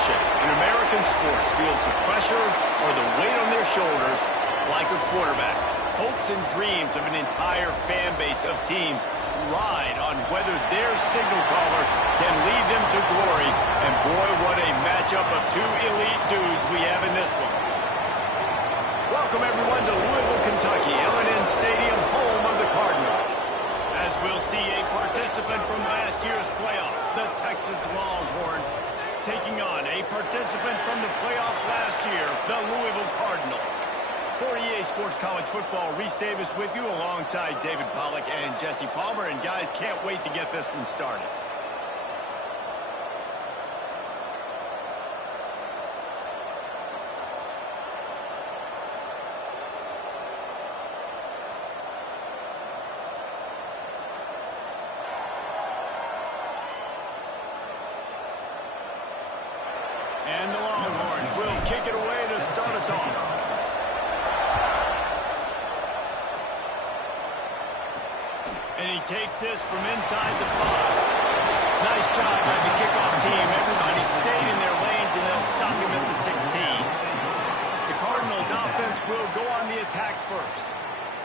position in American sports feels the pressure or the weight on their shoulders like a quarterback. Hopes and dreams of an entire fan base of teams ride on whether their signal caller can lead them to glory. And boy, what a matchup of two elite dudes we have in this one. Welcome everyone to Louisville, Kentucky, L&N Stadium, home of the Cardinals. As we'll see a participant from last year's playoff, the Texas Longhorns, taking on a participant from the playoff last year, the Louisville Cardinals. For EA Sports College Football, Reese Davis with you alongside David Pollack and Jesse Palmer. And guys, can't wait to get this one started. And the Longhorns will kick it away to start us off. And he takes this from inside the 5. Nice job by the kickoff team. Everybody stayed in their lanes, and they'll stop him at the 16. The Cardinals offense will go on the attack first.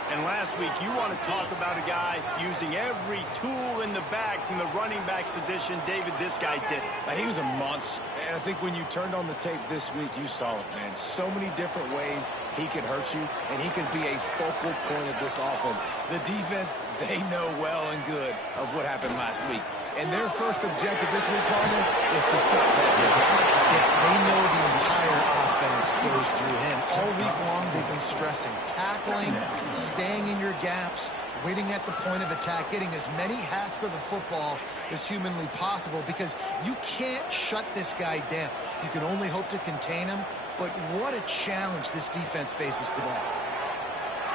And last week, you want to talk about a guy using every tool in the bag from the running back position. David, this guy did it. He was a monster. And I think when you turned on the tape this week, you saw it, man. So many different ways he could hurt you, and he could be a focal point of this offense. The defense, they know well and good of what happened last week. And their first objective this week, partner, is to stop that run. Yeah, they know the entire offense goes through him. All week long, they've been stressing tackling, staying in your gaps, waiting at the point of attack, getting as many hats to the football as humanly possible, because you can't shut this guy down. You can only hope to contain him, but what a challenge this defense faces today.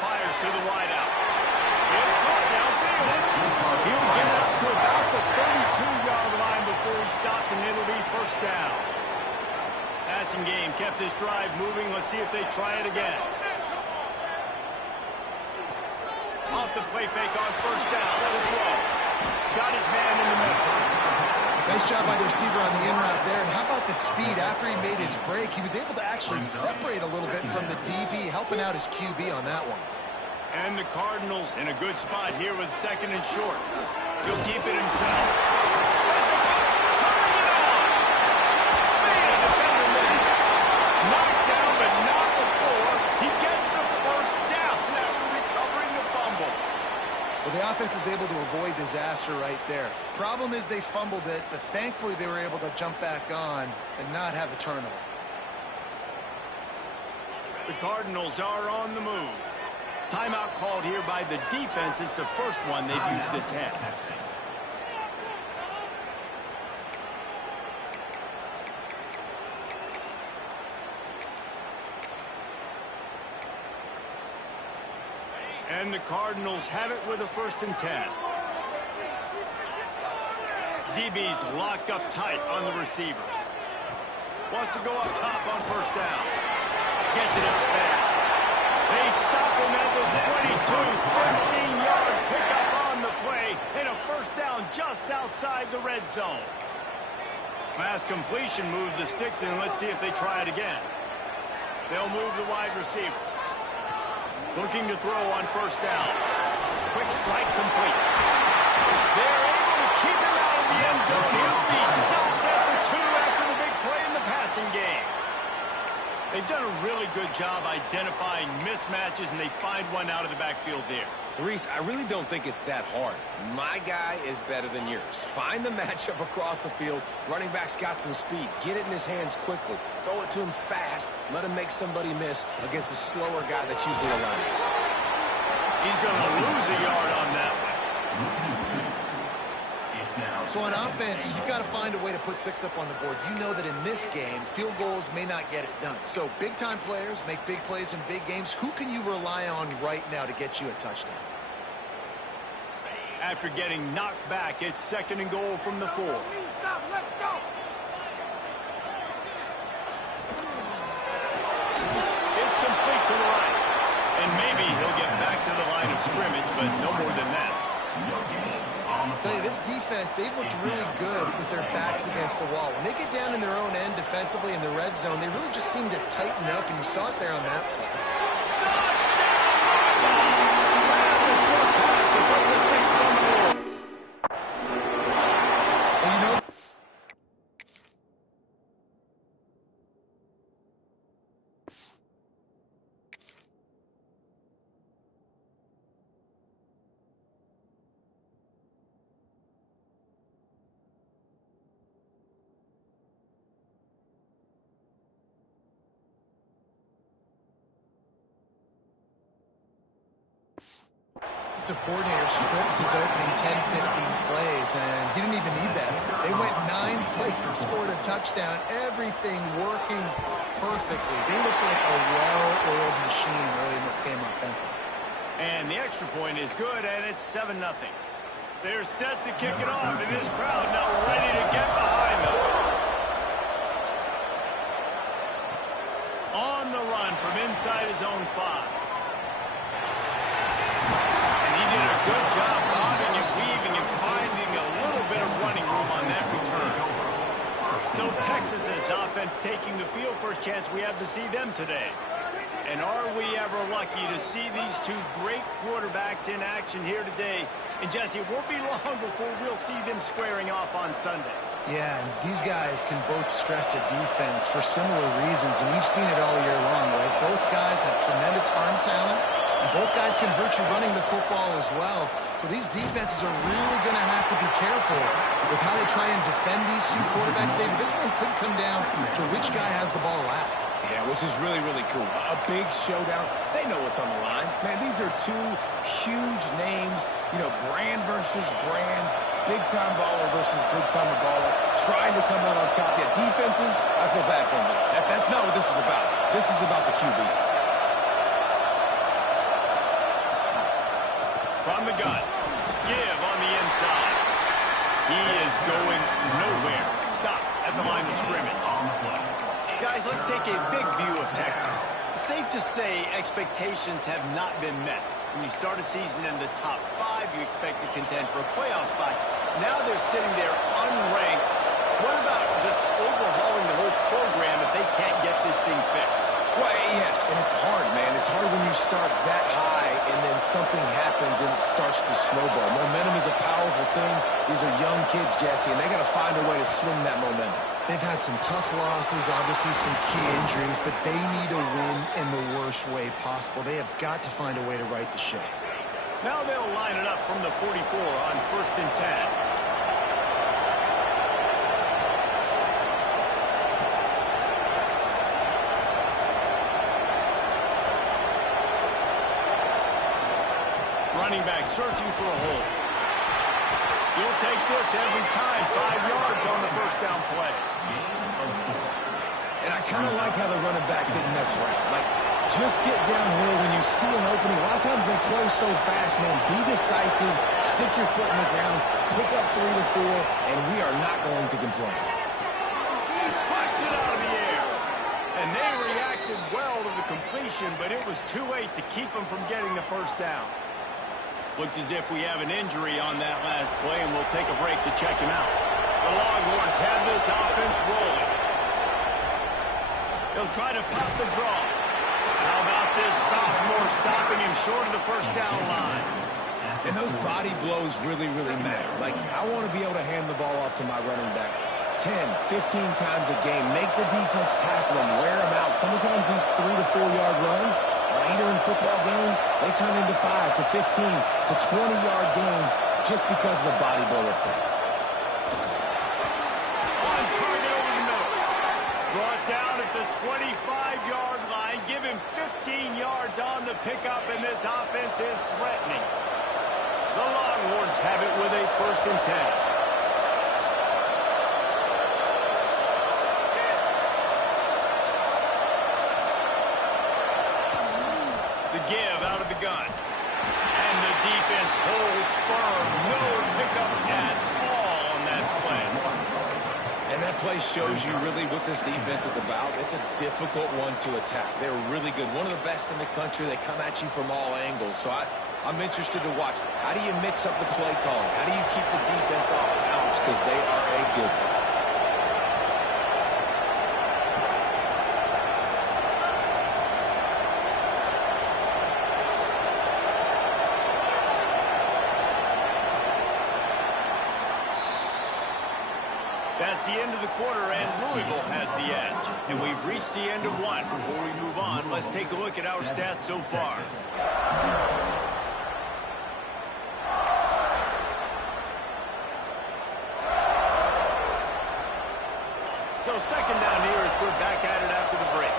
Fires to the wideout. It's caught downfield. He'll get up to about the 32-yard line before he stopped, and it'll be first down. Passing game kept this drive moving. Let's see if they try it again. Off the play fake on first down. The throw. Got his man in the middle. Nice job by the receiver on the in route there. And how about the speed after he made his break? He was able to actually separate a little bit from the DB, helping out his QB on that one. And the Cardinals in a good spot here with second and short. He'll keep it himself. That's a turning it on. Man, defender missed. Knocked down, but not before. He gets the first down after recovering the fumble. Well, the offense is able to avoid disaster right there. Problem is they fumbled it, but thankfully they were able to jump back on and not have a turnover. The Cardinals are on the move. Timeout called here by the defense. It's the first one they've used this half. And the Cardinals have it with a 1st and 10. DB's locked up tight on the receivers. Wants to go up top on first down. Gets it out fast. They stop him at the 22. 15-yard pickup on the play. And a first down just outside the red zone. Last completion moved the sticks in. Let's see if they try it again. They'll move the wide receiver. Looking to throw on first down. Quick strike complete. They're able to keep him out of the end zone. He'll be stopped at the 2 after the big play in the passing game. They've done a really good job identifying mismatches, and they find one out of the backfield there. Reese, I really don't think it's that hard. My guy is better than yours. Find the matchup across the field. Running back's got some speed. Get it in his hands quickly. Throw it to him fast. Let him make somebody miss against a slower guy that's usually a lineman. He's going to lose a yard on that one. So on offense, you've got to find a way to put 6 up on the board. You know that in this game, field goals may not get it done. So big-time players make big plays in big games. Who can you rely on right now to get you a touchdown? After getting knocked back, it's 2nd and goal from the 4. Let's go. It's complete to the right. And maybe he'll get back to the line of scrimmage, but no more than that. I'll tell you, this defense, they've looked really good with their backs against the wall. When they get down in their own end defensively in the red zone, they really just seem to tighten up, and you saw it there on that play. Well, you know, defensive coordinator scripts his opening 10, 15 plays, and he didn't even need that. They went 9 plays and scored a touchdown. Everything working perfectly. They look like a well-oiled machine early in this game offensively. And the extra point is good, and it's 7-0. They're set to kick it off, and this crowd now ready to get behind them. On the run from inside his own 5. And he did a good job bobbing and weaving and finding a little bit of running room on that return. So Texas's offense taking the field. First chance we have to see them today. And are we ever lucky to see these two great quarterbacks in action here today? And Jesse, it won't be long before we'll see them squaring off on Sundays. Yeah, and these guys can both stress a defense for similar reasons, and we've seen it all year long, right? Both guys have tremendous arm talent, and both guys can hurt you running the football as well. So these defenses are really going to have to be careful with how they try and defend these two quarterbacks. David, this one could come down to which guy has the ball last. Yeah, which is really, really cool. A big showdown. They know what's on the line. Man, these are two huge names. You know, brand versus brand. Big-time baller versus big-time baller. Trying to come out on top. Yeah, defenses, I feel bad for them. That's not what this is about. This is about the QBs. From the gun, give on the inside. He is going nowhere. Stop at the line of scrimmage. Guys, let's take a big view of Texas. Safe to say expectations have not been met. When you start a season in the top 5, you expect to contend for a playoff spot. Now they're sitting there unranked. What about just overhauling the whole program if they can't get this thing fixed? Well, yes, and it's hard, man. It's hard when you start that high and then something happens and it starts to snowball. Momentum is a powerful thing. These are young kids, Jesse, and they got to find a way to swing that momentum. They've had some tough losses, obviously some key injuries, but they need a win in the worst way possible. They have got to find a way to right the ship. Now they'll line it up from the 44 on 1st and 10. Running back searching for a hole. You'll take this every time. 5 yards on the first down play. And I kind of like how the running back didn't mess around. Like, just get downhill when you see an opening. A lot of times they close so fast, man. Be decisive. Stick your foot in the ground. Pick up 3 to 4, and we are not going to complain. He puts it out of the air. And they reacted well to the completion, but it was too late to keep them from getting the first down. Looks as if we have an injury on that last play, and we'll take a break to check him out. The Longhorns have this offense rolling. He'll try to pop the draw. How about this sophomore stopping him short of the first down line? And those body blows really, really matter. Like, I want to be able to hand the ball off to my running back 10, 15 times a game. Make the defense tackle him, wear him out. Sometimes these 3 to 4 yard runs, later in football games, they turn into 5 to 15 to 20-yard gains just because of the body blow effect. On target over the middle. Brought down at the 25-yard line. Give him 15 yards on the pickup, and this offense is threatening. The Longhorns have it with a 1st and 10. Give out of the gun. And the defense holds firm. No pickup at all on that play. And that play shows you really what this defense is about. It's a difficult one to attack. They're really good. One of the best in the country. They come at you from all angles. So I'm interested to watch. How do you mix up the play calling? How do you keep the defense off balance? Because they are a good one. That's the end of the quarter, and Louisville has the edge. And we've reached the end of one. Before we move on, let's take a look at our stats so far. So second down here as we're back at it after the break.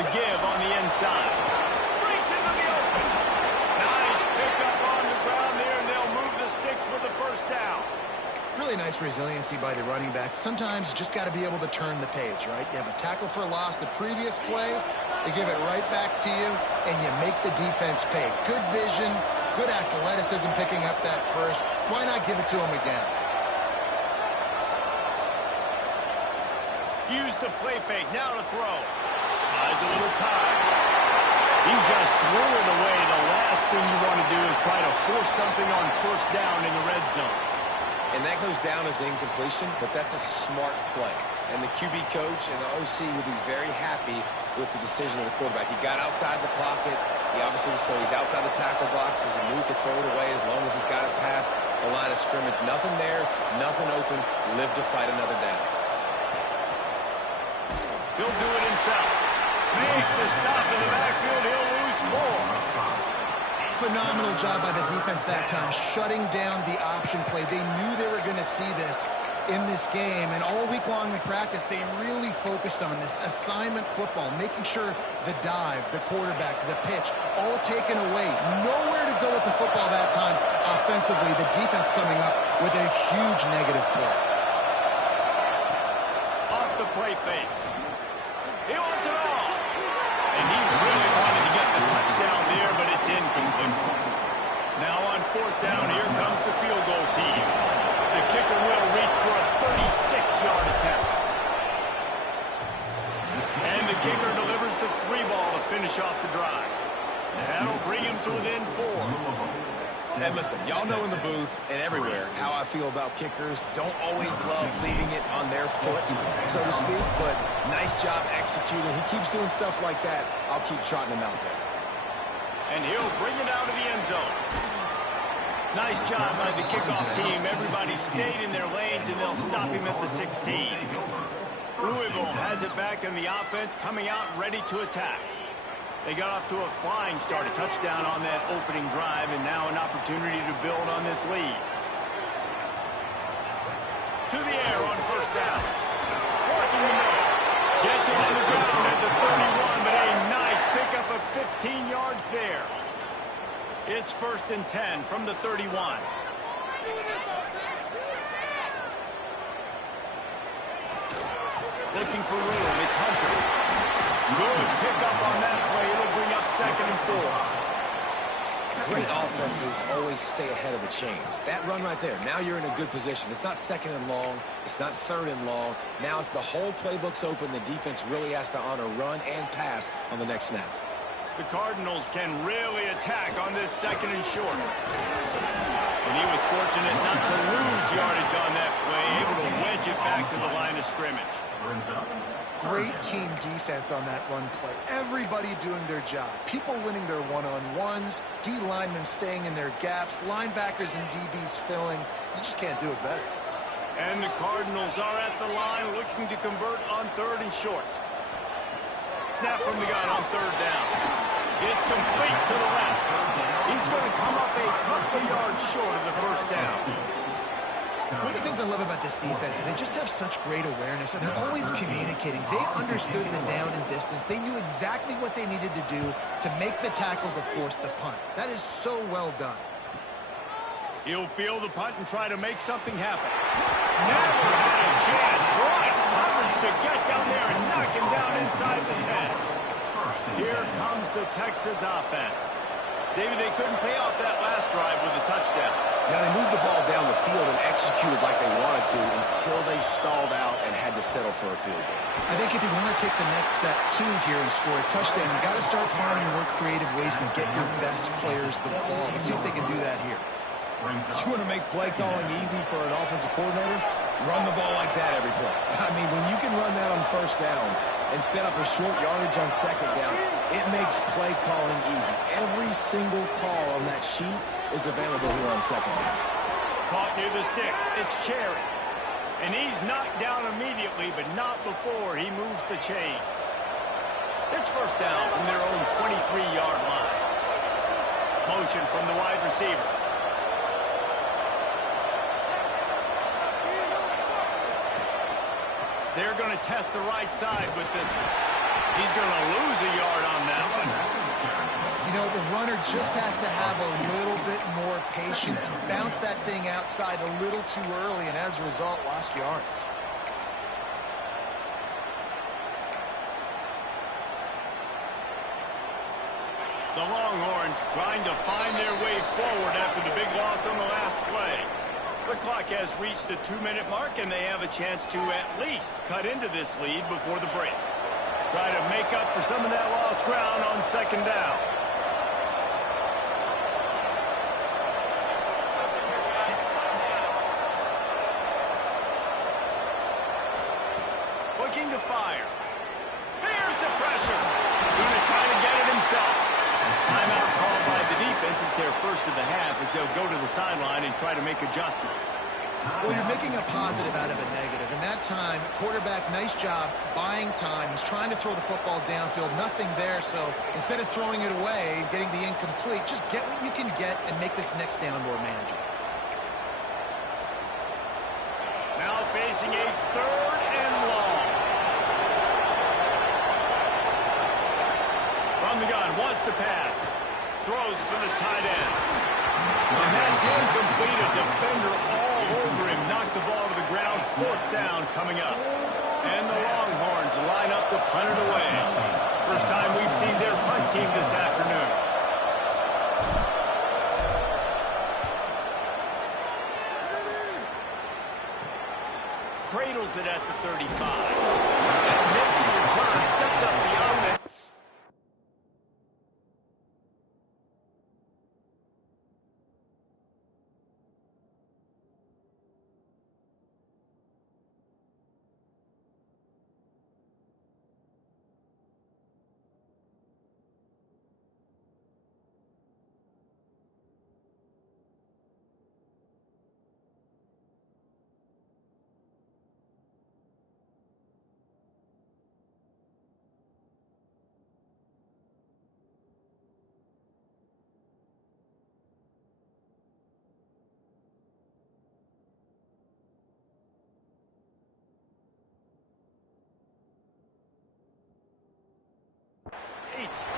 The give on the inside. Brings into the open. Nice pickup on the ground there, and they'll move the sticks with the first down. Really nice resiliency by the running back. Sometimes you just got to be able to turn the page, right? You have a tackle for loss the previous play, they give it right back to you, and you make the defense pay. Good vision, good athleticism picking up that first. Why not give it to him again? Use the play fake, now to throw. Buys a little time. He just threw it away. The last thing you want to do is try to force something on first down in the red zone. And that goes down as incompletion, but that's a smart play. And the QB coach and the OC will be very happy with the decision of the quarterback. He got outside the pocket. He obviously was so he's outside the tackle box as he knew he could throw it away as long as he got it past the line of scrimmage. Nothing there, nothing open. Live to fight another down. He'll do it himself. Makes a stop in the backfield. He'll lose 4. Phenomenal job by the defense that time, shutting down the option play. They knew they were going to see this in this game, and all week long in practice, they really focused on this assignment football, making sure the dive, the quarterback, the pitch, all taken away. Nowhere to go with the football that time offensively. The defense coming up with a huge negative play. Off the play fake. He wants it all. And he really wanted to get the touchdown there, but it's incomplete. Now on fourth down, here comes the field goal team. The kicker will reach for a 36-yard attempt. And the kicker delivers the 3-ball to finish off the drive. And that'll bring him to within 4. And listen, y'all know in the booth and everywhere how I feel about kickers. Don't always love leaving it on their foot, so to speak, but nice job executing. He keeps doing stuff like that. I'll keep trotting him out there. And he'll bring it out of the end zone. Nice job by the kickoff team. Everybody stayed in their lanes, and they'll stop him at the 16. Louisville has it back in the offense, coming out ready to attack. They got off to a flying start, a touchdown on that opening drive, and now an opportunity to build on this lead. To the air on first down. Working the middle. Gets it on the ground at the 31, but a nice pickup of 15 yards there. It's 1st and 10 from the 31. Looking for room. It's Hunter. Good pickup on that play. It'll bring up 2nd and 4. Great offenses always stay ahead of the chains. That run right there, now you're in a good position. It's not 2nd and long. It's not 3rd and long. Now it's the whole playbook's open. The defense really has to honor run and pass on the next snap. The Cardinals can really attack on this 2nd and short. And he was fortunate not to lose yardage on that play, able to wedge it back to the line of scrimmage. Great team defense on that run play. Everybody doing their job. People winning their one-on-ones, D linemen staying in their gaps, linebackers and DBs filling. You just can't do it better. And the Cardinals are at the line looking to convert on 3rd and short. Snap from the gun on 3rd down. It's complete to the left. He's going to come up a couple of yards short of the first down. One of the things I love about this defense is they just have such great awareness, and they're always communicating. They understood the down and distance. They knew exactly what they needed to do to make the tackle to force the punt. That is so well done. He'll field the punt and try to make something happen. Never had a chance. Right coverage to get down there and knock him down inside the 10. Here comes the Texas offense. David, they couldn't pay off that last drive with a touchdown. Now, they moved the ball down the field and executed like they wanted to until they stalled out and had to settle for a field goal. I think if you want to take the next step, too, here and score a touchdown, you got to start finding more creative ways to get your best players the ball. Let's see if they can do that here. You want to make play calling easy for an offensive coordinator? Run the ball like that every play. I mean, when you can run that on first down and set up a short yardage on second down, it makes play calling easy. Every single call on that sheet is available here on second down. Caught near the sticks. It's Cherry. And he's knocked down immediately, but not before he moves the chains. It's first down from their own 23-yard line. Motion from the wide receiver. They're going to test the right side with this one. He's going to lose a yard on that one. You know, the runner just has to have a little bit more patience. He bounced that thing outside a little too early, and as a result, lost yards. The Longhorns trying to find their way forward after the big loss on the last play. The clock has reached the 2-minute mark, and they have a chance to at least cut into this lead before the break. Try to make up for some of that lost ground on second down. Looking to fire. Here's the pressure. Going to try to get it himself. Timeout called by the defense. It's their first of the half as they'll go to the sideline and try to make adjustments. Well, you're making a positive out of a negative. And that time, quarterback, nice job buying time. He's trying to throw the football downfield. Nothing there. So instead of throwing it away and getting the incomplete, just get what you can get and make this next down more manageable. Now facing a third and long. From the gun, wants to pass. Throws for the tight end. And that's incomplete. A defender all over him. Knocked the ball to the ground. Fourth down coming up. And the Longhorns line up to punt it away. First time we've seen their punt team this afternoon. Cradles it at the 35. That nifty return sets up the offense.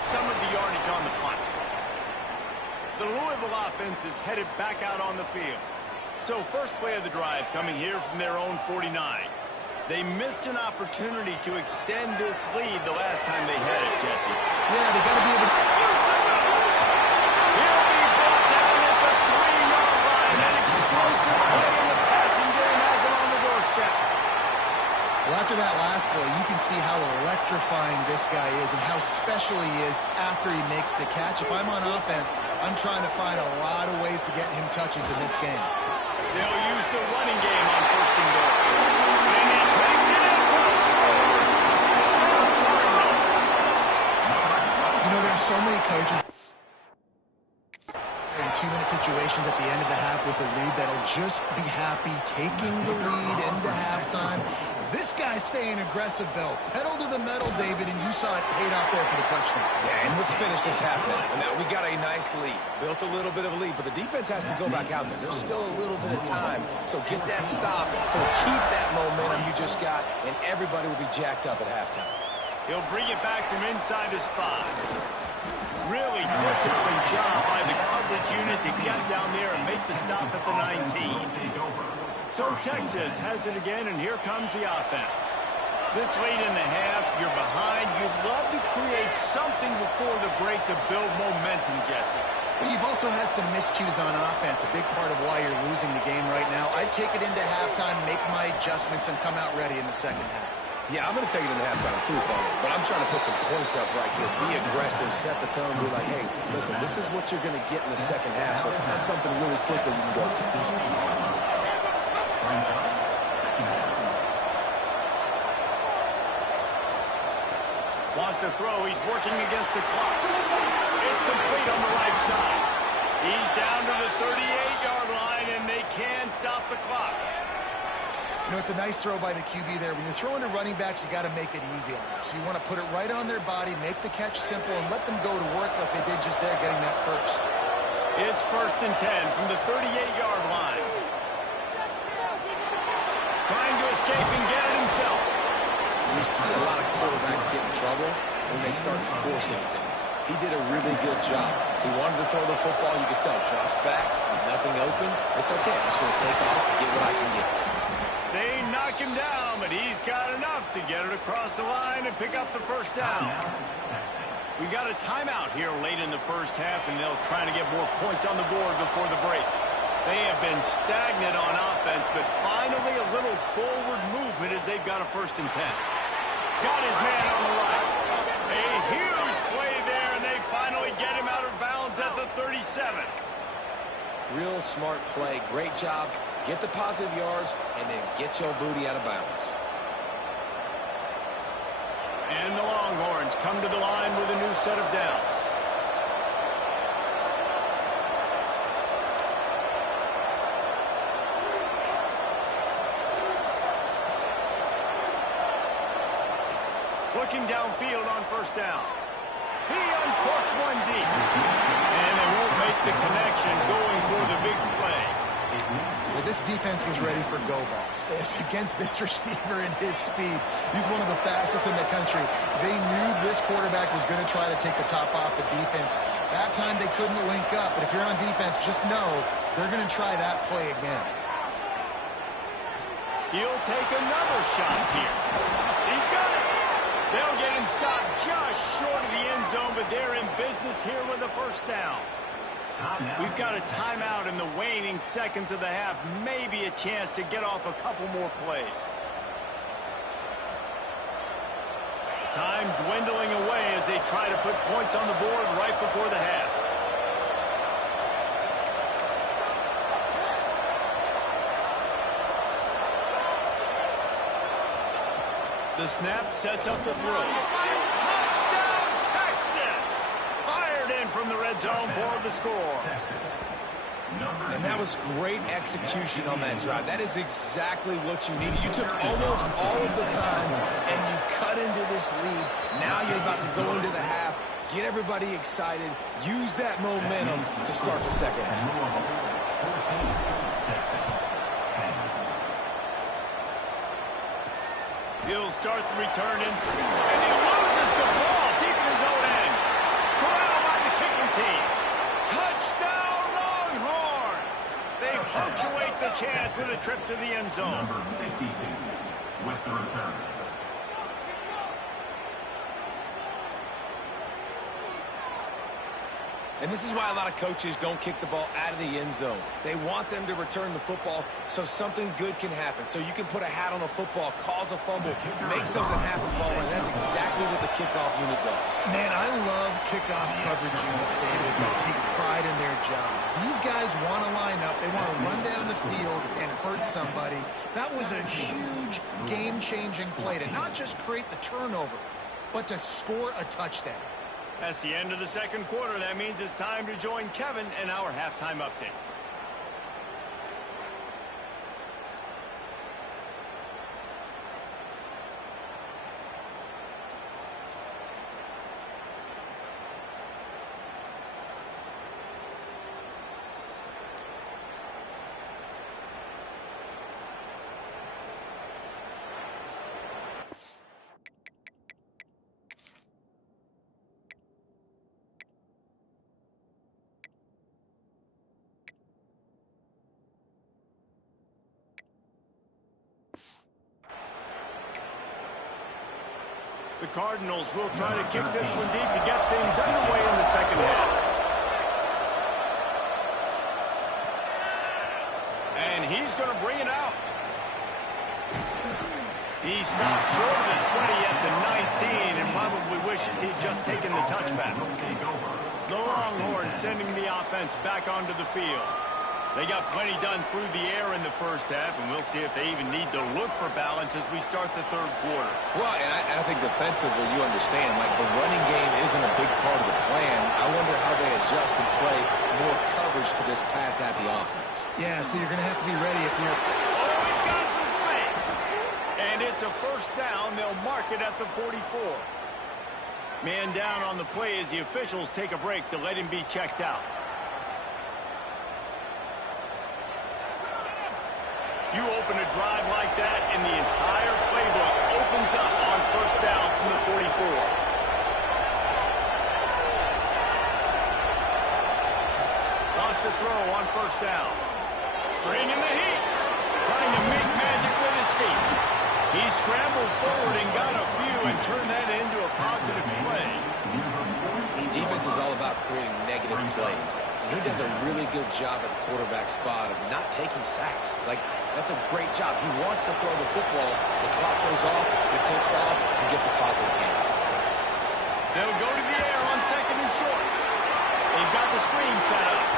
Some of the yardage on the punt. The Louisville offense is headed back out on the field. So first play of the drive coming here from their own 49. They missed an opportunity to extend this lead the last time they had it, Jesse. Yeah, they got to be able to... He'll be brought down at the 3-yard line. An explosive play in the passing game has him on the doorstep. Well, after that last play, you can see how electrifying this guy is and how special he is after he makes the catch. If I'm on offense, I'm trying to find a lot of ways to get him touches in this game. They'll use the running game on first and goal. And he takes it in for a score. Touchdown, Cardinal. You know, there's so many coaches in 2-minute situations at the end of the half with the lead that'll just be happy taking the lead into halftime. This guy's staying aggressive, though. Pedal to the metal, David, and you saw it paid off there for the touchdown. Yeah, and let's finish this half now. And now we got a nice lead. Built a little bit of a lead, but the defense has to go back out there. There's still a little bit of time. So get that stop to keep that momentum you just got, and everybody will be jacked up at halftime. He'll bring it back from inside his 5. Really disciplined job by the coverage unit to get down there and make the stop at the 19. So Texas has it again, and here comes the offense. This late in the half, you're behind. You'd love to create something before the break to build momentum, Jesse. But you've also had some miscues on offense, a big part of why you're losing the game right now. I'd take it into halftime, make my adjustments, and come out ready in the second half. Yeah, I'm going to take it into halftime too, Bubba. But I'm trying to put some points up right here. Be aggressive, set the tone, be like, hey, listen, this is what you're going to get in the second half. So find something really quickly you can go to. Wants to throw. He's working against the clock. It's complete on the right side. He's down to the 38-yard line, and they can stop the clock. You know, it's a nice throw by the QB there. When you're throwing to running backs, you got to make it easy on them. So you want to put it right on their body, make the catch simple, and let them go to work like they did just there, getting that first. It's 1st and 10 from the 38-yard line. Trying to escape and get it himself. You see a lot of quarterbacks get in trouble when they start forcing things. He did a really good job. He wanted to throw the football. You could tell. Drops back, nothing open. It's okay. I'm just going to take off and get what I can get. They knock him down, but he's got enough to get it across the line and pick up the first down. We got a timeout here late in the first half, and they'll try to get more points on the board before the break. They have been stagnant on offense, but finally a little forward movement as they've got a 1st and 10. Got his man on the right. A huge play there, and they finally get him out of bounds at the 37. Real smart play. Great job. Get the positive yards, and then get your booty out of bounds. And the Longhorns come to the line with a new set of downs. Looking downfield on 1st down. He uncorks one deep. And they won't make the connection going for the big play. Well, this defense was ready for go balls. Against this receiver and his speed, he's one of the fastest in the country. They knew this quarterback was going to try to take the top off the defense. That time they couldn't link up, but if you're on defense, just know they're going to try that play again. He'll take another shot here. He's got it. They'll get him stopped just short of the end zone, but they're in business here with a 1st down. We've got a timeout in the waning seconds of the half. Maybe a chance to get off a couple more plays. Time dwindling away as they try to put points on the board right before the half. The snap sets up the throw. Touchdown, Texas! Fired in from the red zone for the score. And that was great execution on that drive. That is exactly what you needed. You took almost all of the time, and you cut into this lead. Now you're about to go into the half, get everybody excited, use that momentum to start the second half. He'll start the return and he loses the ball deep in his own end. Corralled by the kicking team. Touchdown, Longhorns! They punctuate the chance with a trip to the end zone. Number 52 with the return. And this is why a lot of coaches don't kick the ball out of the end zone. They want them to return the football so something good can happen. So you can put a hat on a football, cause a fumble, make something happen, and that's exactly what the kickoff unit does. Man, I love kickoff coverage units, David, that take pride in their jobs. These guys want to line up. They want to run down the field and hurt somebody. That was a huge game-changing play to not just create the turnover, but to score a touchdown. That's the end of the second quarter. That means it's time to join Kevin in our halftime update. The Cardinals will try to kick this one deep to get things underway in the second half. And he's going to bring it out. He stopped short of the 20 at the 19 and probably wishes he'd just taken the touchback. The Longhorns sending the offense back onto the field. They got plenty done through the air in the first half, and we'll see if they even need to look for balance as we start the third quarter. Well, and I think defensively, you understand, like the running game isn't a big part of the plan. I wonder how they adjust and play more coverage to this pass-happy offense. Yeah, so you're going to have to be ready if you're... Oh, he's got some space. And it's a first down. They'll mark it at the 44. Man down on the play as the officials take a break to let him be checked out. You open a drive like that, and the entire playbook opens up on first down from the 44. Lost to throw on first down. Bringing the heat. Trying to make magic with his feet. He scrambled forward and got a few and turned that into a positive play. Defense is all about creating negative plays. He does a really good job at the quarterback spot of not taking sacks. Like, that's a great job. He wants to throw the football. The clock goes off, he takes off, and gets a positive gain. They'll go to the air on second and short. They've got the screen set up.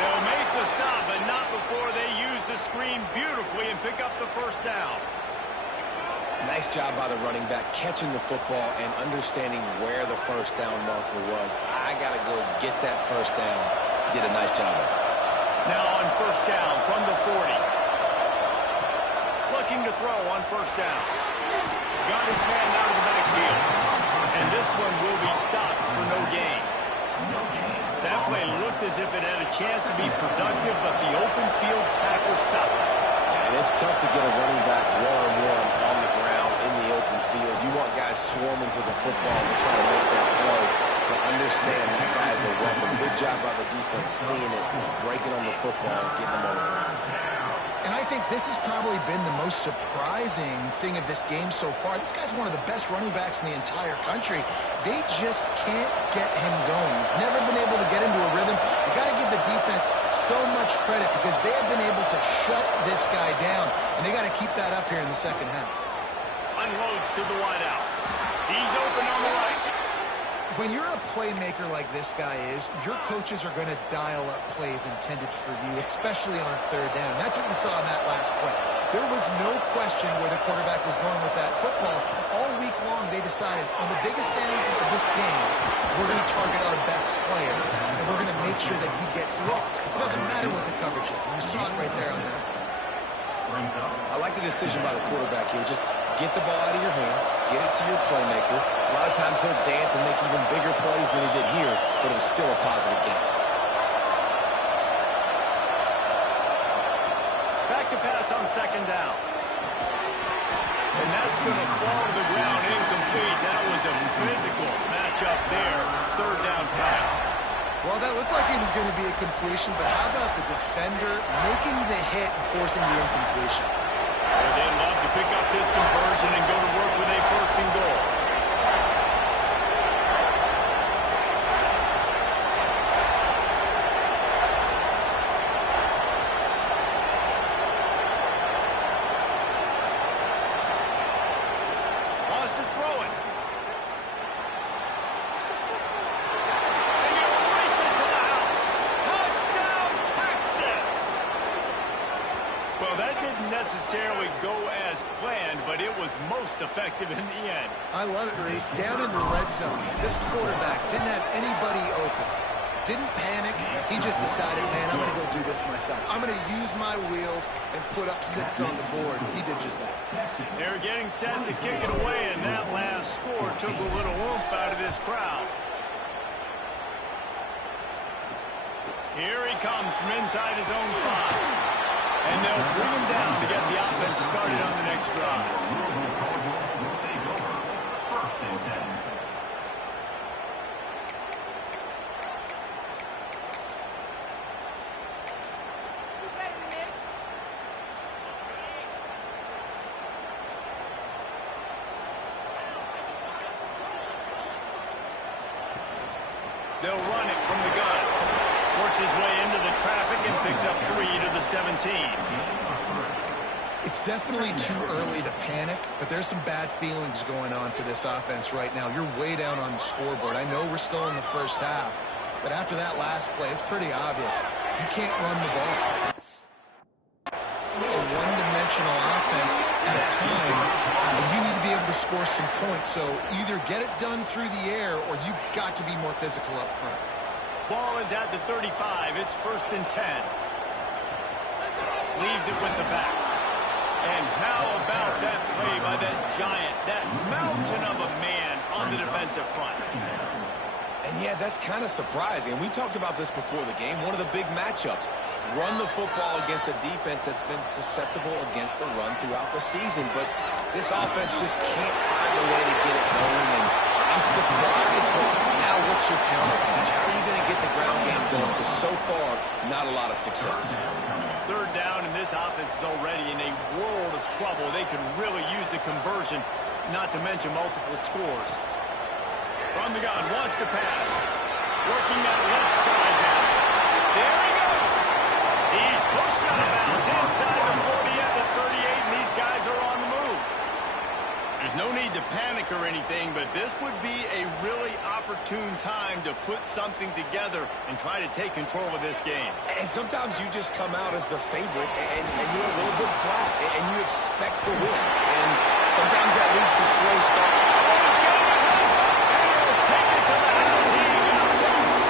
They'll make the stop, but not before they use the screen beautifully and pick up the first down. Nice job by the running back catching the football and understanding where the first down marker was. I got to go get that first down. Did a nice job of it. Now on first down from the 40. Looking to throw on first down. Got his man out of the backfield. And this one will be stopped for no gain. That play looked as if it had a chance to be productive, but the open field tackle stopped it. And it's tough to get a running back one-on-one on the ground in the open field. You want guys swarming to the football to try to make that play. But understand that guy's a weapon. Good job by the defense seeing it, breaking on the football, getting them on the ground. And I think this has probably been the most surprising thing of this game so far. This guy's one of the best running backs in the entire country. They just can't get him going. He's never been able to get into a rhythm. You got to give the defense so much credit because they have been able to shut this guy down, and they got to keep that up here in the second half. Unloads to the wideout. He's open on the right. When you're a playmaker like this guy is, your coaches are going to dial up plays intended for you, especially on third down. That's what you saw in that last play. There was no question where the quarterback was going with that football. All week long, they decided on the biggest downs of this game, we're going to target our best player, and we're going to make sure that he gets looks. It doesn't matter what the coverage is, and you saw it right there on there. I like the decision by the quarterback here. Just get the ball out of your hands, get it to your playmaker. A lot of times he'll dance and make even bigger plays than he did here, but it was still a positive game. Back to pass on second down. And that's going to fall to the ground incomplete. That was a physical matchup there. Third down pass. Well, that looked like it was going to be a completion, but how about the defender making the hit and forcing the incompletion? Well, they'd love to pick up this conversion and go to work with a first and goal. Wants to throw it. And you race it to the house. Touchdown, Texas! Well, that didn't necessarily go as planned, but it was most effective in the end. I love it, Reese. Down in the red zone, this quarterback didn't have anybody open. Didn't panic. He just decided, man, I'm going to go do this myself. I'm going to use my wheels and put up 6 on the board. He did just that. They're getting set to kick it away, and that last score took a little oomph out of this crowd. Here he comes from inside his own 5. And they'll bring him down to get the offense started on the next drive. First and 10. They'll run it from the gun. Works his way into the traffic and picks up 3 to the 17. It's definitely too early to panic, but there's some bad feelings going on for this offense right now. You're way down on the scoreboard. I know we're still in the first half, but after that last play, it's pretty obvious. You can't run the ball. A one-dimensional offense at a time, and you need to be able to score some points. So either get it done through the air, or you've got to be more physical up front. Ball is at the 35. It's 1st and 10. Leaves it with the back. And how about that play by that giant, that mountain of a man on the defensive front? And yeah, that's kind of surprising. And we talked about this before the game. One of the big matchups. Run the football against a defense that's been susceptible against the run throughout the season. But this offense just can't find a way to get it going. And I'm surprised, but now what's your counterpunch? How are you going to get the ground game going? Because so far, not a lot of success. 3rd down, and this offense is already in a world of trouble. They could really use a conversion, not to mention multiple scores. From the gun, wants to pass. Working that left side now. There he goes. He's pushed out of bounds inside the 40 at the 38, and these guys are on the move. There's no need to panic or anything, but this would be a really opportune time to put something together and try to take control of this game. And sometimes you just come out as the favorite, and you're a little bit flat, and you expect to win. And sometimes that leads to slow start. Oh, he's getting it loose, and he'll take it to the house. He got loose.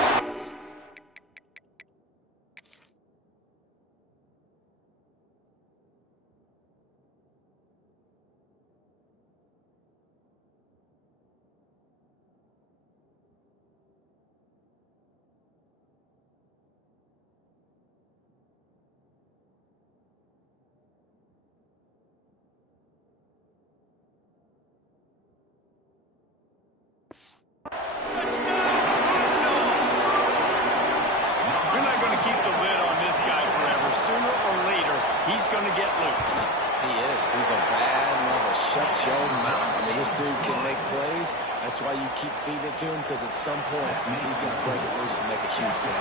Sooner or later, he's going to get loose. He is. He's a bad mother. Shut your mouth. I mean, this dude can make plays. That's why you keep feeding it to him, because at some point, he's going to break it loose and make a huge play.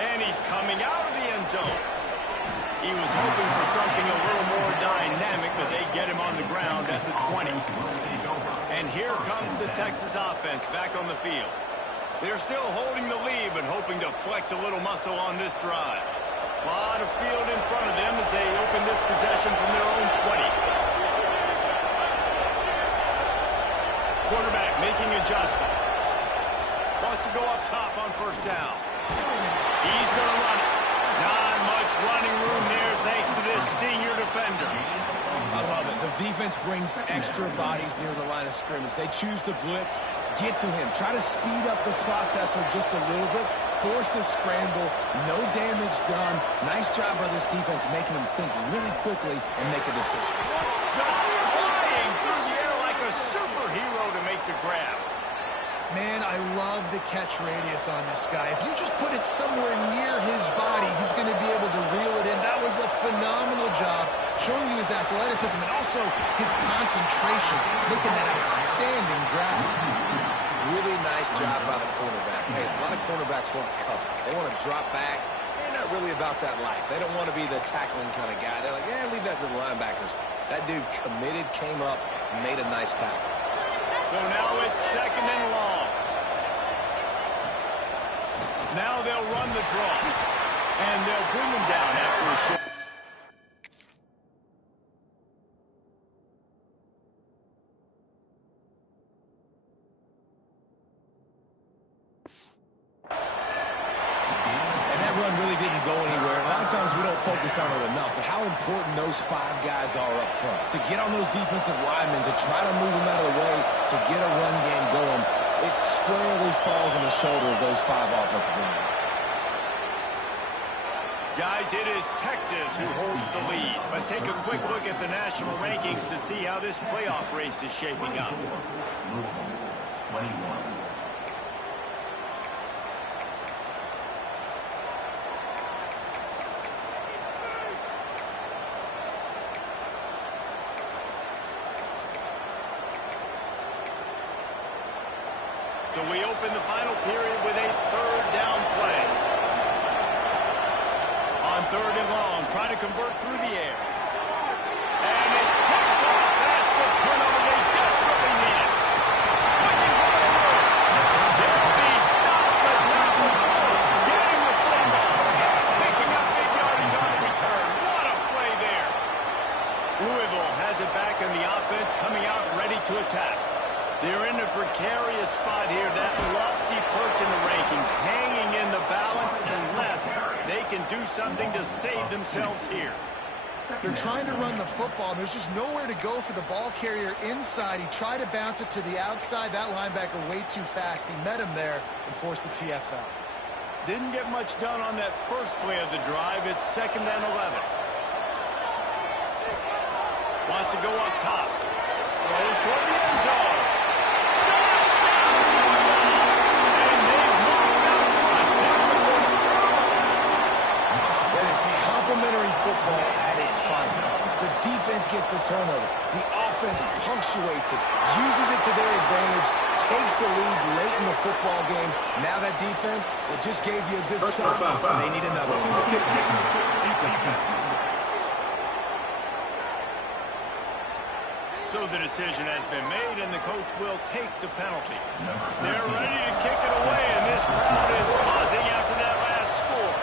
And he's coming out of the end zone. He was hoping for something a little more dynamic, but they get him on the ground at the 20. And here comes the Texas offense back on the field. They're still holding the lead, but hoping to flex a little muscle on this drive. A lot of field in front of them as they open this possession from their own 20. Quarterback making adjustments. Wants to go up top on 1st down. He's going to run it. Not much running room there thanks to this senior defender. I love it. The defense brings extra bodies near the line of scrimmage. They choose to blitz. Get to him. Try to speed up the processor just a little bit. Force the scramble. No damage done. Nice job by this defense making him think really quickly and make a decision. Just flying through the air like a superhero to make the grab. Man, I love the catch radius on this guy. If you just put it somewhere near his body, he's going to be able to reel it in. That was a phenomenal job, showing you his athleticism and also his concentration, making that outstanding grab. Really nice job by the cornerback. Hey, a lot of cornerbacks want to cover. They want to drop back. They're not really about that life. They don't want to be the tackling kind of guy. They're like, yeah, leave that to the linebackers. That dude committed, came up, made a nice tackle. So now it's 2nd and long. Now they'll run the draw. And they'll bring him down after a short. And that run really didn't go anywhere. A lot of times we don't focus on it enough, but how important those 5 guys are up front. To get on those defensive linemen, to try to move them out of the way, to get a run game going, it squarely falls on the shoulder of those 5 offensive linemen. Guys, it is Texas who holds the lead. Let's take a quick look at the national rankings to see how this playoff race is shaping up. 21. So we open the final period with a third down play. On third and long, trying to convert through the air. And it's picked off. That's the turnover they desperately needed. Looking for the win. They'll be stopped, but not before getting the football. Picking up big yardage on the return. What a play there. Louisville has it back in the offense, coming out ready to attack. They're in a precarious spot here, that lofty perch in the rankings, hanging in the balance unless they can do something to save themselves here. They're trying to run the football. There's just nowhere to go for the ball carrier inside. He tried to bounce it to the outside. That linebacker way too fast. He met him there and forced the TFL. Didn't get much done on that first play of the drive. It's 2nd and 11. Wants to go up top. Throws toward the end zone. Complimentary football at its finest. The defense gets the turnover. The offense punctuates it, uses it to their advantage, takes the lead late in the football game. Now that defense, it just gave you a good start. They need another one. So the decision has been made, and the coach will take the penalty. They're ready to kick it away, and this crowd is buzzing after that last score.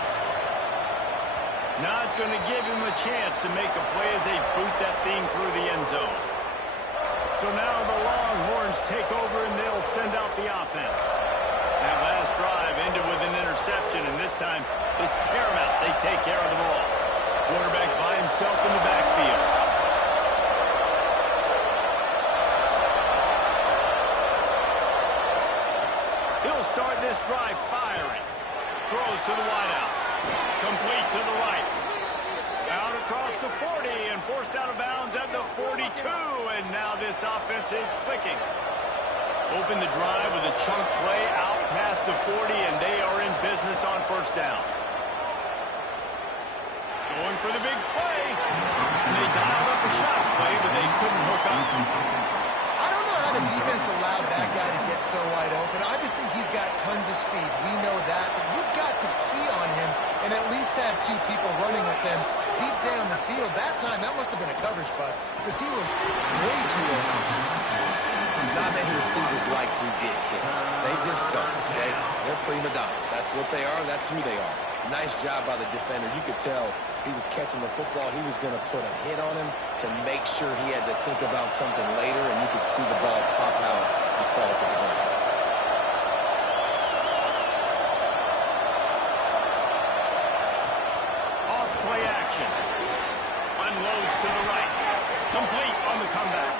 Not going to give him a chance to make a play as they boot that thing through the end zone. So now the Longhorns take over, and they'll send out the offense. That last drive ended with an interception, and this time it's paramount they take care of the ball. Quarterback by himself in the backfield. He'll start this drive firing. Throws to the wideout. Complete to the right. Out across the 40 and forced out of bounds at the 42. And now this offense is clicking. Open the drive with a chunk play out past the 40, and they are in business on first down. Going for the big play. And they dialed up a shot play, but they couldn't hook up. I don't know how the defense allowed that guy to get so wide open. Obviously, he's got tons of speed. We know that. But you've got to key on him and at least have two people running with him deep down the field. That time, that must have been a coverage bust because he was way too open. Not many receivers like to get hit. They just don't, okay? They're prima donnas. That's what they are. That's who they are. Nice job by the defender. You could tell he was catching the football. He was going to put a hit on him to make sure he had to think about something later, and you could see the ball pop out and fall to the ground. Off play action. Unloads to the right. Complete on the comeback.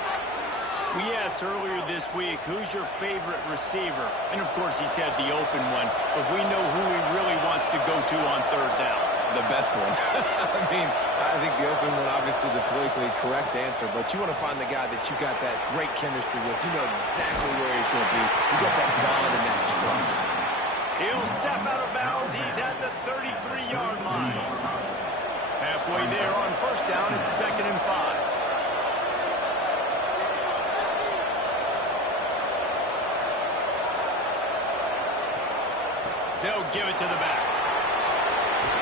We asked earlier this week, who's your favorite receiver? And, of course, he said the open one. But we know who he really wants to go to on third down. The best one. I mean, I think the open one, obviously the politically correct answer, but you want to find the guy that you got that great chemistry with. You know exactly where he's going to be. You got that bond and that trust. He'll step out of bounds. He's at the 33-yard line. Halfway there on first down, it's 2nd and 5. They'll give it to the back.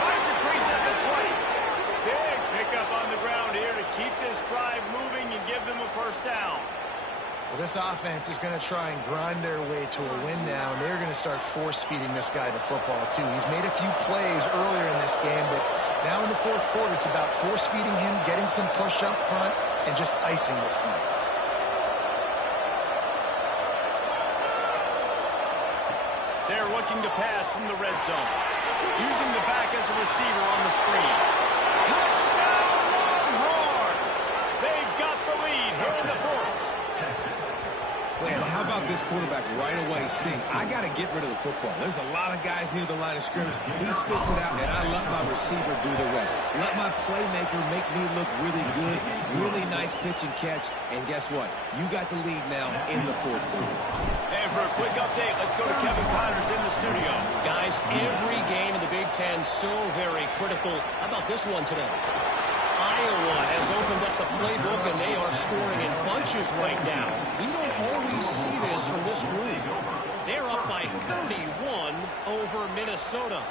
Finds a crease at the 20. Big pickup on the ground here to keep this drive moving and give them a first down. Well, this offense is going to try and grind their way to a win now, and they're going to start force-feeding this guy the football, too. He's made a few plays earlier in this game, but now in the fourth quarter, it's about force-feeding him, getting some push up front, and just icing this thing. They're looking to pass from the red zone. Using the back as a receiver on the screen. Touchdown, Longhorns! They've got the lead here in the fourth. Man, how about this quarterback right away seeing, I got to get rid of the football. There's a lot of guys near the line of scrimmage. He spits it out, and I let my receiver do the rest. Let my playmaker make me look really good, really nice pitch and catch, and guess what? You got the lead now in the fourth quarter. And for a quick update, let's go to Kevin Connors in the studio. Guys, every game in the Big Ten so very critical. How about this one today? Iowa has opened up the playbook, and they are scoring in bunches right now. We don't always see this from this group. They're up by 31 over Minnesota.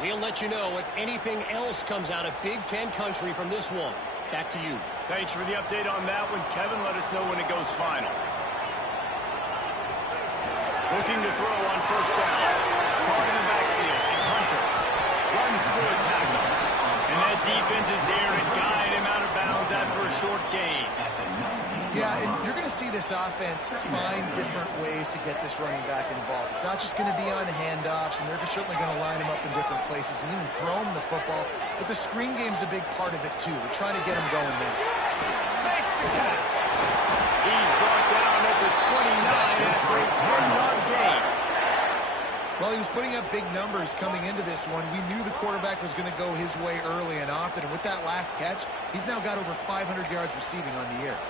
We'll let you know if anything else comes out of Big Ten country from this one. Back to you. Thanks for the update on that one, Kevin. Let us know when it goes final. Looking to throw on first down. Caught in the backfield. It's Hunter. Runs through a tackle. And that defense is there to guide him out of bounds after a short gain. Yeah, and you're going to see this offense find different ways to get this running back involved. It's not just going to be on handoffs, and they're certainly going to line him up in different places and even throw him the football. But the screen game's a big part of it, too. They're trying to get him going there. Makes the catch. He's brought down at the 29 after a 10-yard gain. Well, he was putting up big numbers coming into this one. We knew the quarterback was going to go his way early and often. And with that last catch, he's now got over 500 yards receiving on the year.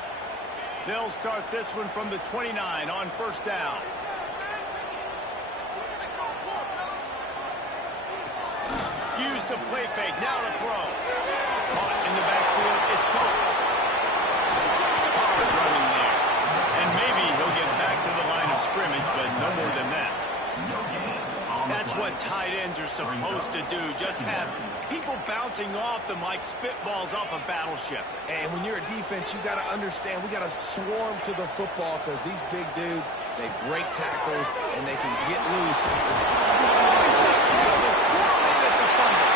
They'll start this one from the 29 on first down. Use the play fake. Now to throw. Caught in the backfield. It's Coates. Hard running there. And maybe he'll get back to the line of scrimmage, but no more than that. That's what tight ends are supposed to do. Just have people bouncing off them like spitballs off a battleship. And when you're a defense, you got to understand, we got to swarm to the football because these big dudes, they break tackles and they can get loose. It's a fumble.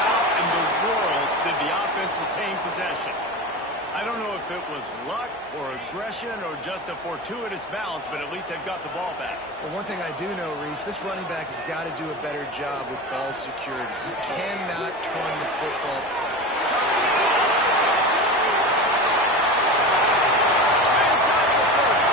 How in the world did the offense retain possession? I don't know if it was luck or aggression or just a fortuitous bounce, but at least they've got the ball back. Well, one thing I do know, Reese, this running back has got to do a better job with ball security. He cannot turn the football. Inside the 30.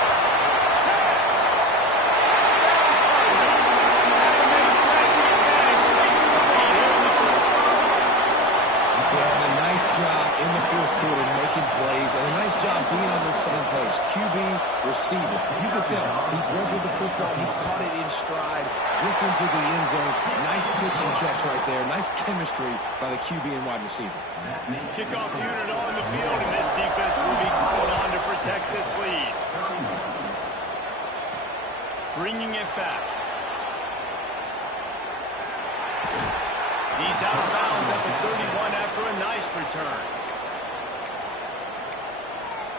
Yeah, and a nice job in the fourth quarter making plays, and a nice job being on the same page. QB, receiver. You can tell he broke with the football. He caught it in stride, gets into the end zone. Nice pitch and catch right there. Nice chemistry by the QB and wide receiver. Kickoff unit on the field, and this defense will be called on to protect this lead. Bringing it back. He's out of bounds at the 31 after a nice return.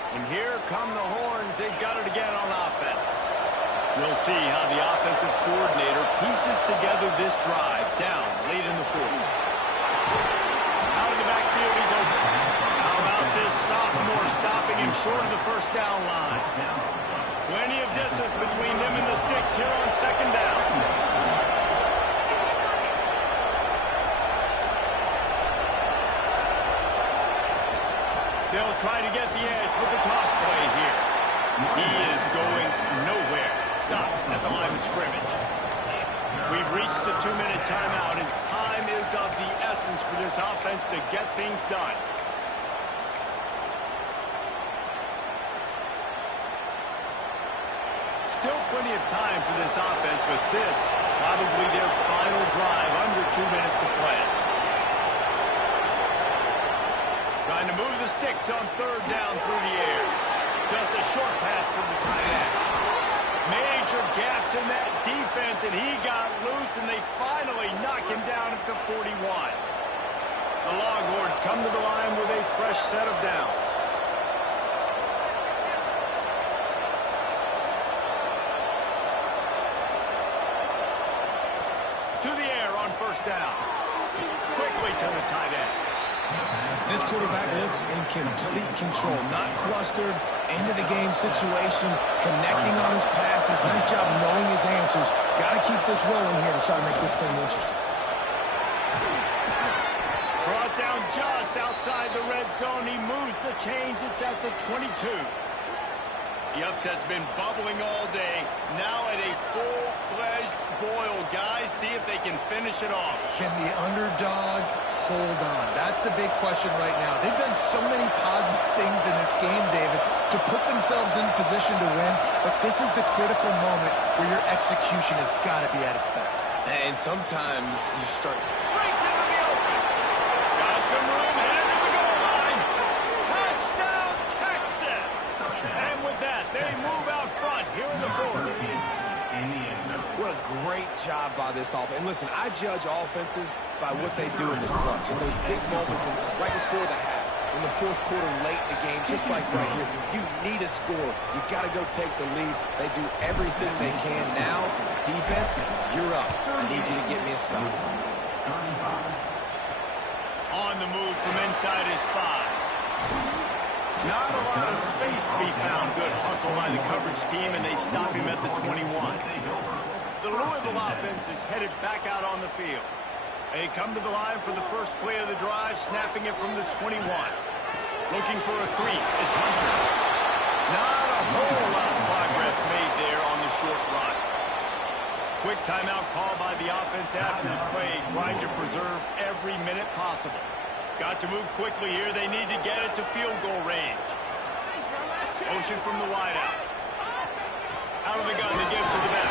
And here come the horns. They've got it again on offense. We'll see how the offensive coordinator pieces together this drive down late in the fourth. Out of the backfield, he's open. How about this sophomore stopping him short of the first down line? Plenty of distance between them and the sticks here on second down. They'll try to get the edge with the toss play here. He is going nowhere. Stop at the line of scrimmage. We've reached the 2-minute timeout, and time is of the essence for this offense to get things done. Still plenty of time for this offense, but this probably their final drive under 2 minutes to play. Trying to move the sticks on third down through the air. Just a short pass to the tight end. Major gaps in that defense, and he got loose, and they finally knock him down at the 41. The Longhorns come to the line with a fresh set of downs. To the air on first down. Quickly to the tight end. This quarterback looks in complete control, not flustered, end-of-the-game situation, connecting on his passes. Nice job knowing his answers. Got to keep this rolling here to try to make this thing interesting. Brought down just outside the red zone. He moves the chains. It's at the 22. The upset's been bubbling all day. Now at a full-fledged boil. Guys, see if they can finish it off. Can the underdog hold on? That's the big question right now. They've done so many positive things in this game, David, to put themselves in position to win, but this is the critical moment where your execution has got to be at its best. And sometimes you start... Breaks into the open. Got some room, headed to the goal line. Touchdown, Texas! And with that, they move out front here in the fourth. Well, great job by this offense. And listen, I judge offenses by what they do in the clutch, in those big moments, and right before the half, in the fourth quarter, late in the game, just like right here. You need a score. You got to go take the lead. They do everything they can. Now, defense, you're up. I need you to get me a stop. On the move from inside his 5. Not a lot of space to be found. Good hustle by the coverage team, and they stop him at the 21. The Louisville offense is headed back out on the field. They come to the line for the first play of the drive, snapping it from the 21. Looking for a crease. It's Hunter. Not a whole lot of progress made there on the short run. Quick timeout call by the offense after the play, trying to preserve every minute possible. Got to move quickly here. They need to get it to field goal range. Motion from the wideout. Out of the gun to give to the back.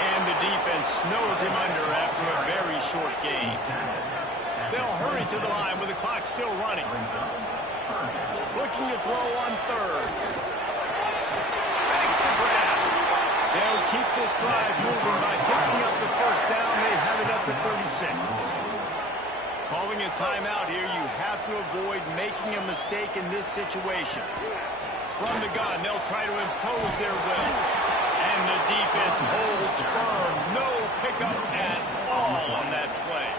And the defense snows him under after a very short gain. They'll hurry to the line with the clock still running. Looking to throw on third. Makes the grab. They'll keep this drive moving by picking up the first down. They have it up to 36. Calling a timeout here, you have to avoid making a mistake in this situation. From the gun, they'll try to impose their will. And the defense holds firm. No pickup at all on that play.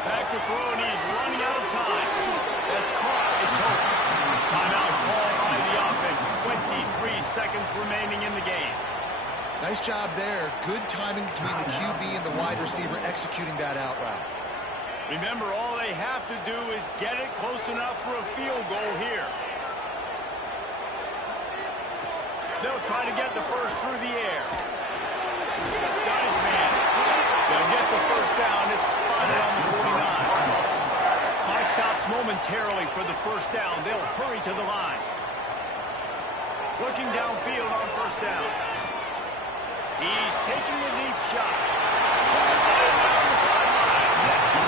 Back to throw, and he's running out of time. That's caught. It's over. Timeout called by the offense. 23 seconds remaining in the game. Nice job there. Good timing between the QB and the wide receiver executing that out route. Remember, all they have to do is get it close enough for a field goal here. They'll try to get the first through the air. Got his man. They'll get the first down. It's spotted on the 49. Clock stops momentarily for the first down. They'll hurry to the line. Looking downfield on first down. He's taking a deep shot. Pulls it in down the sideline.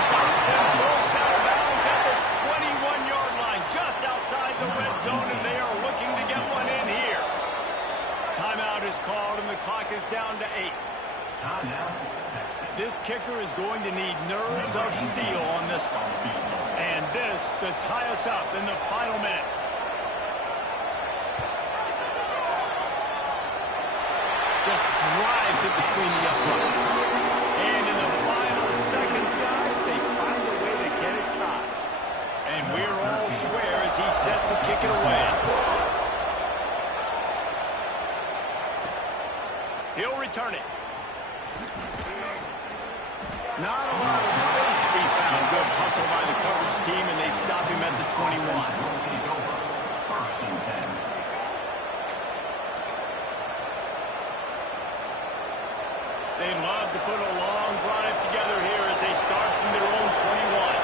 Stopped and forced out of bounds at the 21-yard line, just outside the red zone, and they are looking to get one in here. Timeout is called, and the clock is down to 8. This kicker is going to need nerves of steel on this one. And this to tie us up in the final minute. Just drives it between the uprights. And in the final seconds, guys, they find a way to get it tied. And we're all square as he's set to kick it away. He'll return it. Not a lot of space to be found. Good hustle by the coverage team, and they stop him at the 21. They'd love to put a long drive together here as they start from their own 21.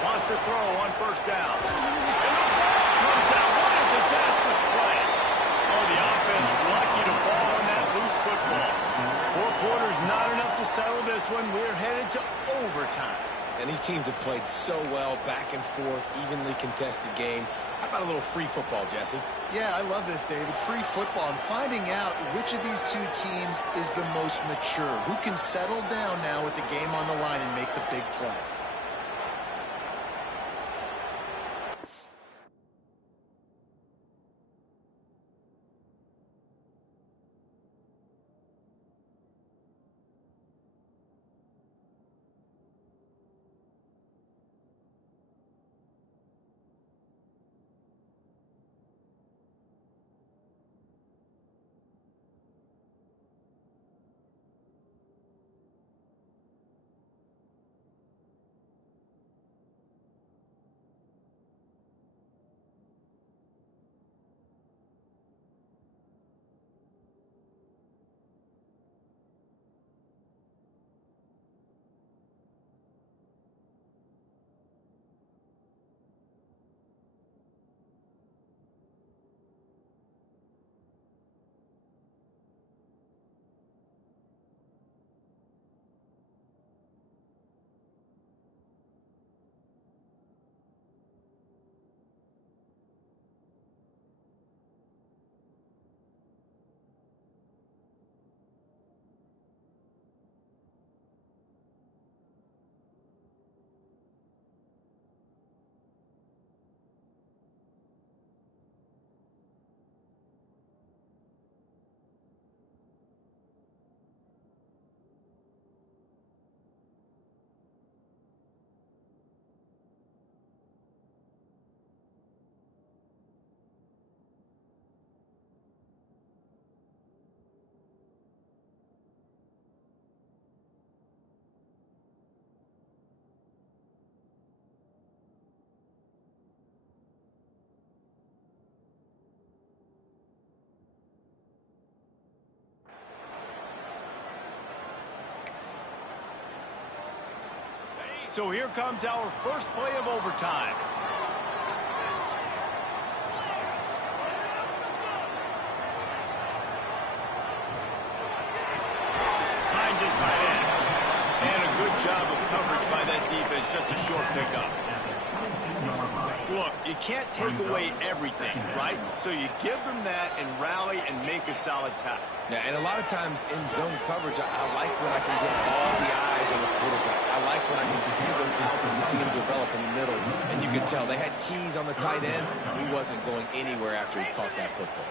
Lost their throw on first down. And the ball comes out. What a disastrous play. Oh, the offense lucky to fall on that loose football. 4 quarters, not enough to settle this one. We're headed to overtime. And these teams have played so well, back and forth, evenly contested game. How about a little free football, Jesse? Yeah, I love this, David. Free football and finding out which of these two teams is the most mature. Who can settle down now with the game on the line and make the big play. So here comes our first play of overtime. Hines is tight end. And a good job of coverage by that defense. Just a short pickup. Look, you can't take away everything, right? So you give them that and rally and make a solid tackle. Yeah, and a lot of times in zone coverage, I like when I can get all the eyes on the quarterback. I like when I can see the routes and see him develop in the middle. And you can tell they had keys on the tight end. He wasn't going anywhere after he caught that football.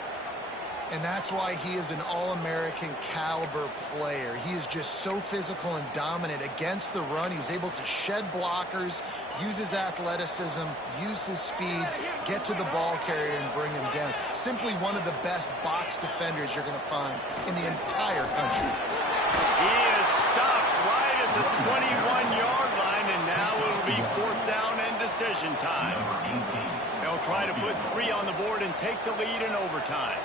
And that's why he is an All-American caliber player. He is just so physical and dominant against the run. He's able to shed blockers, use his athleticism, use his speed, get to the ball carrier and bring him down. Simply one of the best box defenders you're going to find in the entire country. He is stopped right at the 21-yard line, and now it'll be fourth down and decision time. They'll try to put 3 on the board and take the lead in overtime.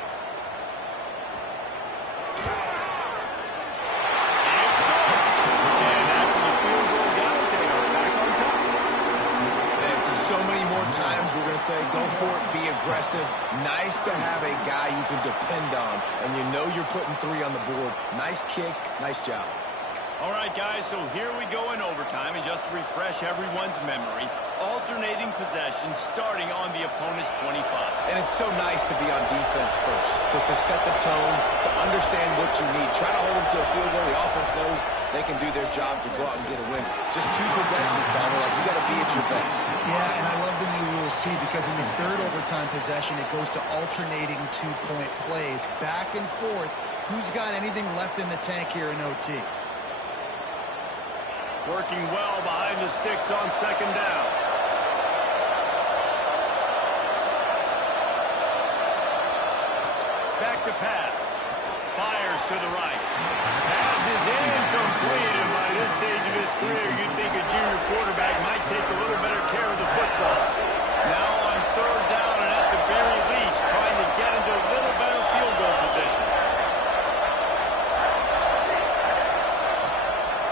So many more times we're going to say, go for it, be aggressive. Nice to have a guy you can depend on, and you know you're putting 3 on the board. Nice kick, nice job. All right, guys, so here we go in overtime, and just to refresh everyone's memory, alternating possessions starting on the opponent's 25. And it's so nice to be on defense first, just to set the tone, to understand what you need. Try to hold them to a field goal. The offense knows they can do their job to go out and get a win. Just 2 possessions, Palmer, like you got to be at your best. Yeah, and I love the new rules, too, because in the third overtime possession, it goes to alternating 2-point plays, back and forth. Who's got anything left in the tank here in OT? Working well behind the sticks on second down. Back to pass. Fires to the right. Pass is incomplete, and by this stage of his career, you'd think a junior quarterback might take a little better care of the football. Now on third down, and at the very least, trying to get into a little better field goal position.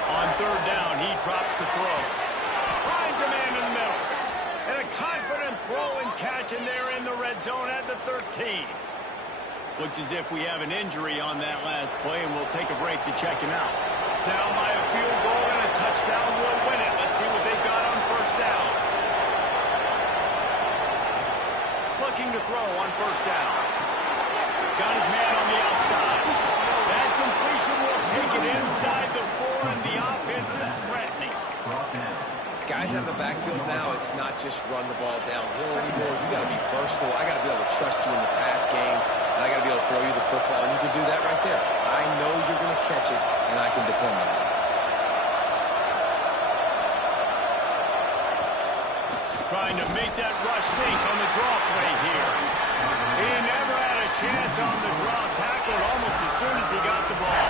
On third down, he drops to throw. Finds a man in the middle. And a confident throw and catch, and they're in the red zone at the 13. Looks as if we have an injury on that last play, and we'll take a break to check him out. Down by a field goal and a touchdown will win it. Let's see what they've got on first down. Looking to throw on first down. Got his man on the outside. That completion will take it inside the 4, and the offense is threatening. Guys out of the backfield now, it's not just run the ball downhill anymore. You got to be versatile. I got to be able to trust you in the pass game, and I got to be able to throw you the football, and you can do that right there. I know you're going to catch it, and I can depend on it. Trying to make that rush think on the draw play here. He never had a chance on the draw, tackled almost as soon as he got the ball.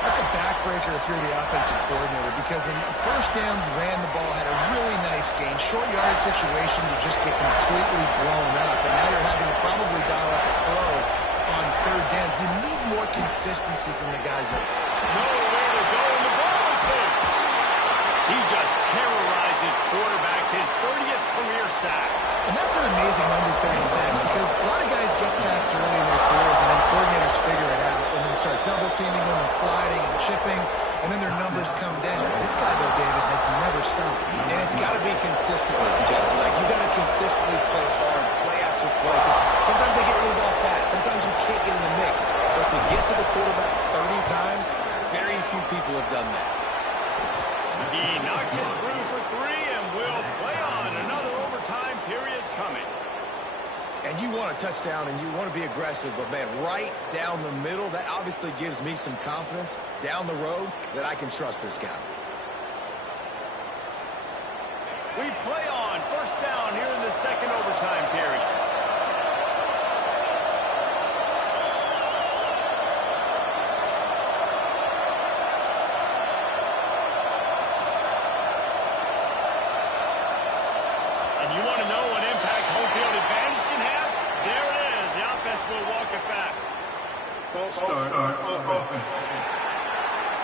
That's a backbreaker if you're the offensive coordinator, because in first down, you ran the ball, had a really nice gain. Short yardage situation, you just get completely blown up, and now you're having to probably dial up a throw on third down. You need more consistency from the guys up. Nowhere to go, and the ball is loose. He just terrorizes quarterbacks, his 30th career sack. And that's an amazing number, 30 sacks, because a lot of guys get sacks early in their careers, and then coordinators figure it out, and then start double-teaming them and sliding and chipping, and then their numbers come down. This guy, though, David, has never stopped. And it's got to be consistently, Jesse. Like, you got to consistently play hard, play after play, because sometimes they get rid of the ball fast. Sometimes you can't get in the mix. But to get to the quarterback 30 times, very few people have done that. He knocks it through for 3 and will play on. Another overtime period coming. And you want a touchdown and you want to be aggressive, but, man, right down the middle, that obviously gives me some confidence down the road that I can trust this guy. We play on first down here in the second overtime period. And you want to know what impact home field advantage can have? There it is. The offense will walk it back. False start of offense.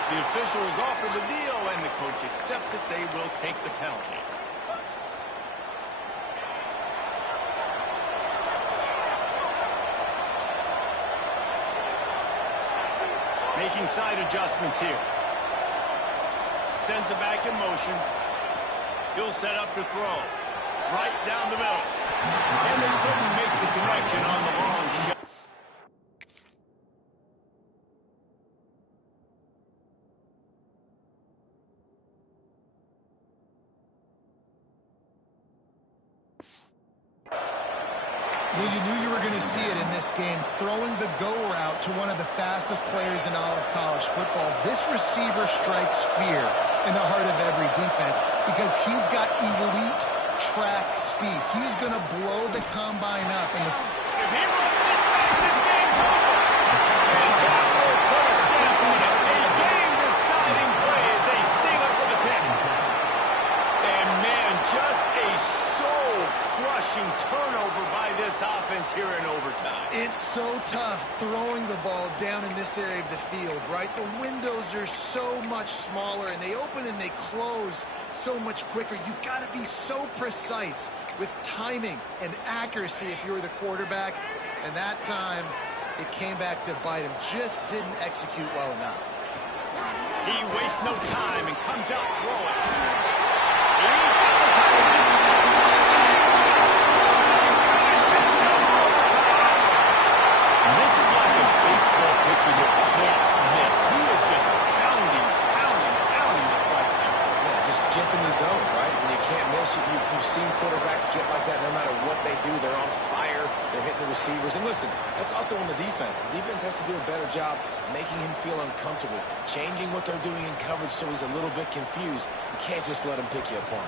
The official is offered the deal, and the coach accepts it. They will take the penalty. Making side adjustments here. Sends it back in motion. He'll set up to throw. Right down the middle. And they couldn't make the connection on the long shot. Well, you knew you were going to see it in this game, throwing the go route to one of the fastest players in all of college football. This receiver strikes fear in the heart of every defense because he's got elite track speed. He's going to blow the combine up. And if he runs this back, this game's over. And that will put a stamp on it. A game-deciding play as they sing up for the pick. And, man, just a soul-crushing turnover by this offense here in overtime. It's so tough throwing the ball down in this area of the field, right? The windows are so much smaller, and they open and they close so much quicker. You've got to be so precise with timing and accuracy if you're the quarterback. And that time, it came back to bite him. Just didn't execute well enough. He wastes no time and comes out throwing. He's got the time. This is like a baseball pitcher that can't miss. He is just pounding the strike zone. Yeah, just gets in the zone, right? When you can't miss, you've seen quarterbacks get like that no matter what they do. They're on fire. They're hitting the receivers. And listen, that's also on the defense. The defense has to do a better job making him feel uncomfortable, changing what they're doing in coverage so he's a little bit confused. You can't just let him pick you apart.